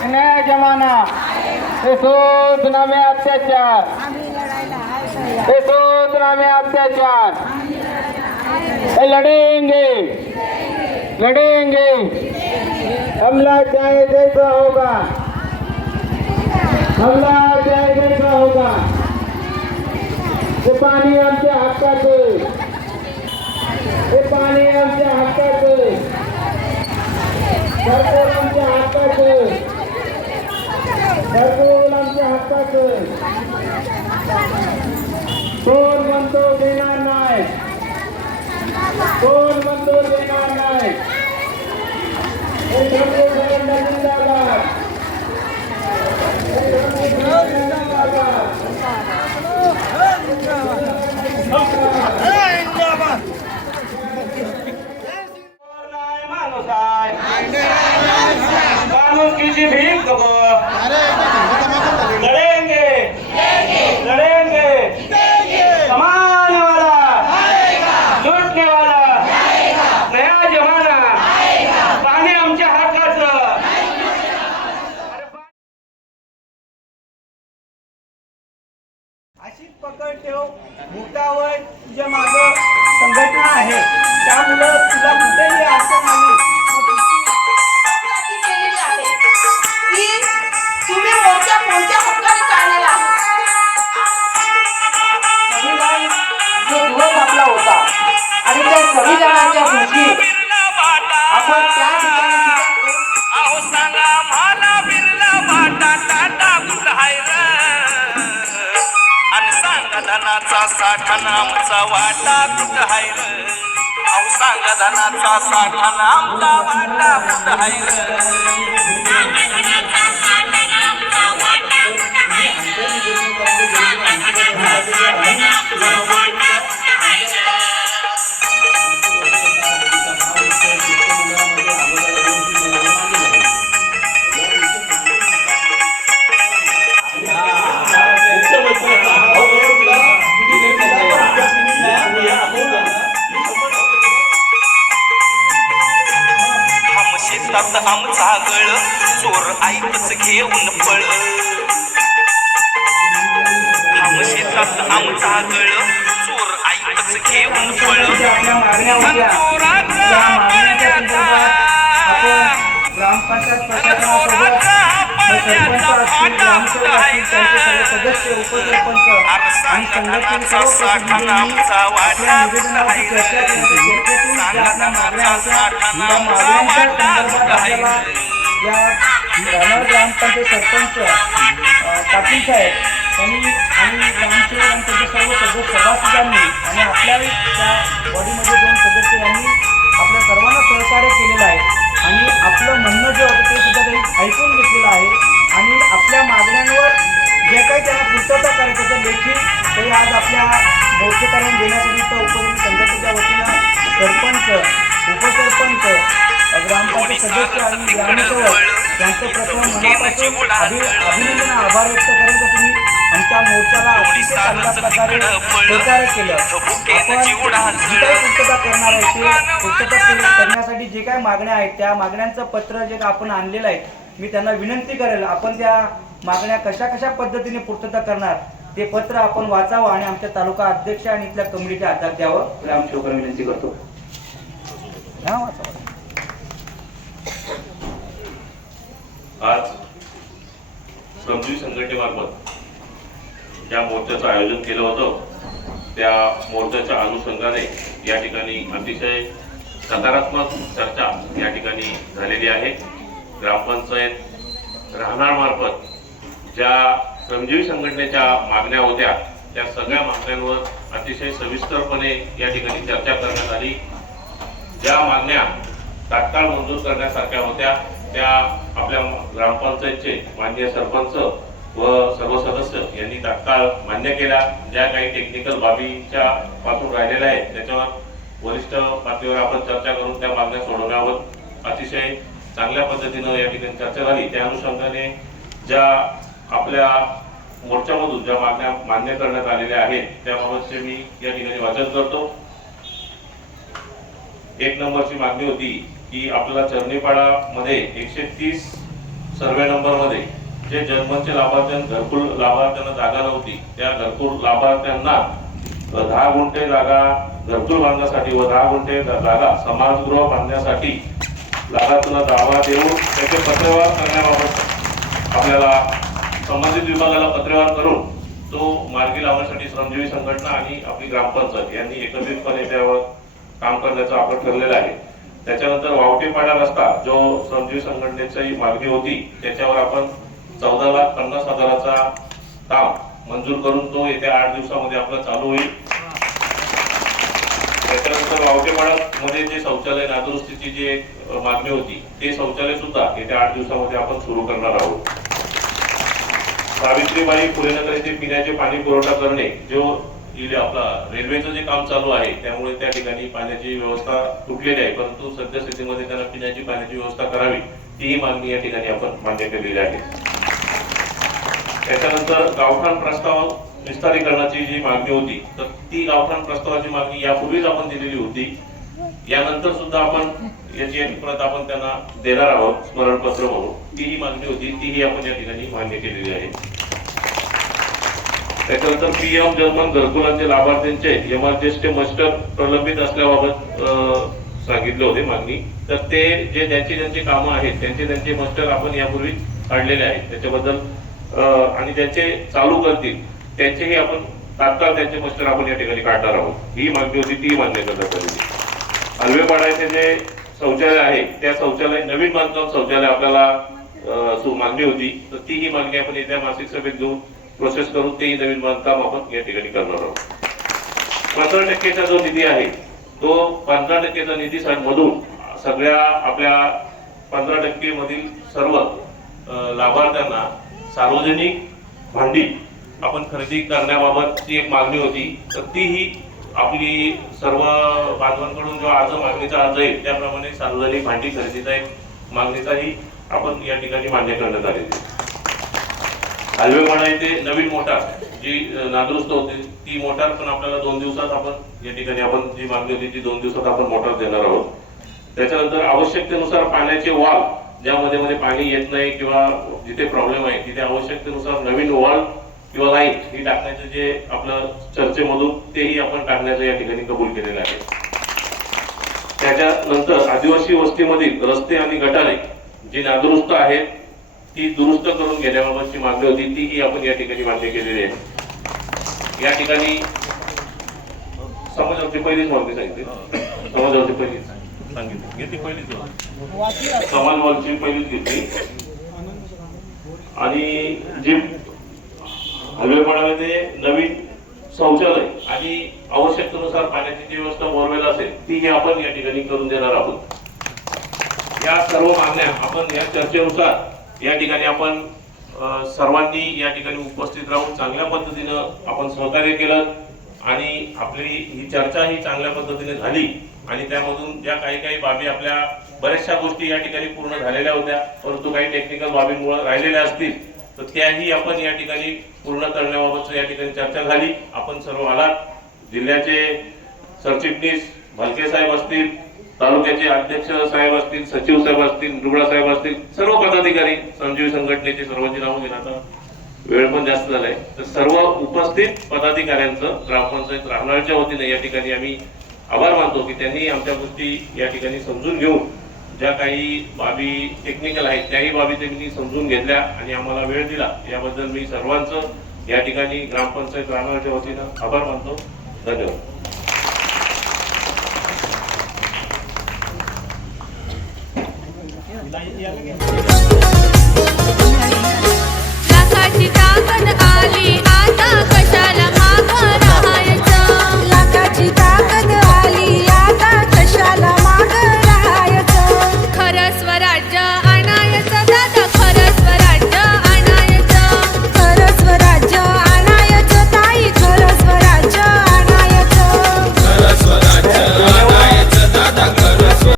नया जमाना ये सोचना में अत्याचार ये सोचना में अत्याचार ये लड़ेंगे लड़ेंगे हमला चाहे जैसा होगा हमला चाहे जैसा होगा हे पाणी आमच्या हक्काचं हे पाणी आमच्या हक्काचं घरकुल आमच्या हक्काचं घरकुल आमच्या हक्काचं कोण म्हणतो देणार नाही कोण म्हणतो देणार नाही हे घरकुल जिंदाबाद हे घरकुल जिंदाबाद कानून की भीख दबो लड़ेंगे लड़ेंगे कमाने वाला लूटने वाला नया जमाना पाणी आमच्या हक्काचं अशीच पकड ठेव मुक्तावर तुझ्या मागं संघटना आहे त्यामुळं तुला कुठेही अडचण आली तुम्ही मोर्चा कोणत्या हक्काने काढलेला संविधान जो दिवस आपला होता आणि त्या संविधानाच्या दिवशी आपण त्या ठिकाणी अहो सांगा मला बिरला वाटा टाटा गुलहायर आणि सांगा धनाचा साठा आमचा वाटा गुलहायर अहो सांगा धनाचा साठा आमचा वाटा गुलहायर आमचा गळ चोर ऐकच घेऊन पळ शेतात आमचा गळ चोर ऐकच घेऊन पळ ग्रामपंचायत प्रशासनासोबत सरपंच असतील ग्रामसेवक असतील त्यांचे सगळे सदस्य उपसरपंच आणि संघटनेचे सर्व प्रतिनिधींनी आपल्या निवेदनावरती चर्चा केली चर्चेतून ज्या आपल्या मागण्या होत्या त्या मागण्यांच्या संदर्भात आपल्याला या राहणार ग्रामपंचायत सरपंच पाटील साहेब यांनी आणि ग्रामसेवक आणि त्यांचे सर्व सभासदांनी आणि आपल्या त्या बॉडीमध्ये दोन सदस्य यांनी आपल्या सर्वांना सहकार्य केलेलं आहे आणि आपलं म्हणणं जे होतं ते सुद्धा त्यांनी ऐकून घेतलेलं आहे आणि आपल्या मागण्यांवर जे काही त्यांना पूर्तता करायचं होतं लेखी ते आज आपल्या मोर्चेकऱ्यांना देण्यासाठी तर उपसमिती संघटनेच्या वतीनं सरपंच उपसरपंच ग्रामपंचायत सदस्य आणि ग्रामसेवक यांचं प्रथम मनापासून अभिनंदन आभार व्यक्त करून तुम्ही आमच्या मोर्चाला अतिशय चांगल्या प्रकारे सहकार्य केलं. आपण जी काही पूर्तता करणार आहे ते पूर्तता करण्यासाठी जे काही मागण्या आहेत त्या मागण्यांचं पत्र जे आपण आणलेलं आहे मी त्यांना विनंती करेल आपण त्या मागण्या कशा कशा पद्धतीने पूर्तता करणार ते पत्र आपण वाचावं आणि आमच्या तालुका अध्यक्ष आणि इथल्या कमिटीच्या हातात द्यावं ग्रामसेवकांना विनंती करतो. आज श्रमजीवी संघटनेमार्फत ज्या मोर्चाचं आयोजन केलं होतं त्या मोर्चाच्या अनुषंगाने या ठिकाणी अतिशय सकारात्मक चर्चा या ठिकाणी झालेली आहे. ग्रामपंचायत राहणार मार्फत ज्या श्रमजीवी संघटनेच्या मागण्या होत्या त्या सगळ्या मागण्यांवर अतिशय सविस्तरपणे या ठिकाणी चर्चा करण्यात आली. ज्या मागण्या तात्काळ मंजूर करण्यासारख्या होत्या त्या आपल्या ग्रामपंचायतचे माननीय सरपंच व सर्व सदस्य यांनी तात्काळ मान्य केल्या. ज्या काही टेक्निकल बाबीच्या पासून राहिलेल्या आहेत त्याच्यावर वरिष्ठ पातळीवर आपण चर्चा करून त्या मागण्या सोडवण्यावर अतिशय चांगल्या पद्धतीनं या ठिकाणी चर्चा झाली. त्या अनुषंगाने ज्या आपल्या मोर्चामधून ज्या मागण्या मान्य करण्यात आलेल्या आहेत त्याबाबतचे मी या ठिकाणी वाचन करतो. 1 नंबरची मागणी होती की आपल्याला चरणीपाडामध्ये 130 सर्वे नंबरमध्ये जे जन्मचे घरकुल लाभार्थ्यांना जागा नव्हती, त्या घरकुल लाभार्थ्यांना 10 गुंठे जागा घरकुल बांधण्यासाठी व 10 गुंठे जागा समाजगृह बांधण्यासाठी लाभार्थ्यांना दावा देऊन त्याचे पत्रव्यवहार करण्याबाबत आपल्याला संबंधित विभागाला पत्रव्यवहार करून तो मार्गी लावण्यासाठी श्रमजीवी संघटना आणि आपली ग्रामपंचायत यांनी एकत्रितपणे त्यावर काम करण्याचं आपण ठरलेलं आहे. त्याच्यानंतर वावटेपाडा रस्ता जो श्रमजीवी संघटनेची मागणी होती त्याच्यावर आपण 14,50,000चा काम मंजूर करून तो येत्या 8 दिवसामध्ये आपला चालू होईल. त्याच्यानंतर वावटेपाड्यामध्ये जे शौचालय नादुरुस्तीची जी एक मागणी होती ते शौचालय सुद्धा येत्या 8 दिवसामध्ये आपण सुरू करणार आहोत. सावित्रीबाई फुले नगर येथे पिण्याचे पाणी पुरवठा करणे जो आपला रेल्वेचं जे काम चालू आहे त्यामुळे त्या ठिकाणी पाण्याची व्यवस्था तुटलेली आहे, परंतु सध्या स्थितीमध्ये त्यांना पिण्याची पाण्याची व्यवस्था करावी तीही मागणी या ठिकाणी आपण मान्य केलेली आहे. त्याच्यानंतर गावठाण प्रस्ताव विस्तारीकरणाची जी मागणी होती तर ती गावठाण प्रस्तावाची मागणी यापूर्वीच आपण दिलेली होती. यानंतर सुद्धा आपण याची एक प्रत आपण त्यांना देणार आहोत स्मरणपत्र म्हणून. तीही मागणी होती तीही आपण या ठिकाणी मान्य केलेली आहे. त्याच्यानंतर PM जन्मन घरकुलांचे लाभार्थ्यांचे एमआरजेसचे मास्टर प्रलंबित असल्याबाबत सांगितले होते मागणी. तर ते जे ज्यांची कामं आहेत त्यांचे मास्टर आपण यापूर्वी काढलेले आहेत त्याच्याबद्दल आणि ज्यांचे चालू करतील त्यांचेही आपण तात्काळ त्यांचे मास्टर आपण या ठिकाणी काढणार आहोत. ही मागणी होती ती मान्य करण्यात आली. हलवेपाडा येथे जे शौचालय आहे त्या शौचालय नवीन बांधकाम शौचालय आपल्याला मागणी होती तर तीही मागणी आपण येत्या मासिक सभेत घेऊन प्रोसेस करून तेही नवीन बांधकाम आपण या ठिकाणी करणार आहोत. 15% जो निधी आहे तो 15% निधी मधून सगळ्या आपल्या 15% मधील सर्व लाभार्थ्यांना सार्वजनिक भांडी आपण खरेदी करण्याबाबतची एक मागणी होती तर तीही आपली सर्व बांधवांकडून जो अर्ज मागणीचा अर्ज आहे त्याप्रमाणे सार्वजनिक भांडी खरेदीचा एक मागणीचाही आपण या ठिकाणी मान्य करण्यात आलेली. हलवेपाडा येथे नवीन मोटार जी नादुरुस्त होती ती मोटार पण आपल्याला 2 दिवसात आपण या ठिकाणी आपण जी मागणी होती ती 2 दिवसात आपण मोटार देणार आहोत. त्याच्यानंतर आवश्यकतेनुसार पाण्याचे वाल ज्यामध्ये पाणी येत नाही किंवा जिथे प्रॉब्लेम आहे तिथे आवश्यकतेनुसार नवीन वॉल किंवा लाईन ही टाकण्याचे जे आपलं चर्चेमधून तेही आपण टाकण्याचं या ठिकाणी कबूल केलेलं आहे. त्याच्यानंतर आदिवासी वस्तीमधील रस्ते आणि गटारे जी नादुरुस्त आहेत ती दुरुस्त करून घेण्याबाबतची मागणी होती तीही आपण या ठिकाणी मान्य केलेली आहे. या ठिकाणी समाजावरची पहिलीच मागणी सांगितली समाजावरची पहिलीच सांगितली घेतली पहिलीच समाजवरची पहिलीच घेतली आणि जी हलवेपाड्यामध्ये नवीन शौचालय आणि आवश्यकतेनुसार पाण्याची जी व्यवस्था बोरवेल असेल तीही आपण या ठिकाणी करून देणार आहोत. या सर्व मागण्या आपण या चर्चेनुसार या ठिकाणी आपण सर्वांनी या ठिकाणी उपस्थित राहून चांगल्या पद्धतीनं आपण सहकार्य केलं आणि आपली ही चर्चा ही चांगल्या पद्धतीने झाली आणि त्यामधून ज्या काही बाबी आपल्या बऱ्याचशा गोष्टी या ठिकाणी पूर्ण झालेल्या होत्या परंतु काही टेक्निकल बाबींमुळे राहिलेल्या असतील तर त्याही आपण या ठिकाणी पूर्ण करण्याबाबत या ठिकाणी चर्चा झाली. आपण सर्व आलात. जिल्ह्याचे सरचिटणीस भालके साहेब असतील, तालुक्याचे अध्यक्ष साहेब असतील, सचिव साहेब असतील, रुग्णा साहेब असतील, सर्व पदाधिकारी श्रमजीवी संघटनेचे सर्वांची नावं घेण्याचा वेळ पण जास्त झालाय तर सर्व उपस्थित पदाधिकाऱ्यांचं ग्रामपंचायत राहणारच्या वतीने या ठिकाणी आम्ही आभार मानतो की त्यांनी आमच्या गोष्टी या ठिकाणी समजून घेऊन ज्या काही बाबी टेक्निकल आहेत त्याही बाबी त्यांनी समजून घेतल्या आणि आम्हाला वेळ दिला याबद्दल मी सर्वांचं या ठिकाणी ग्रामपंचायत राहणारच्या वतीनं आभार मानतो. धन्यवाद.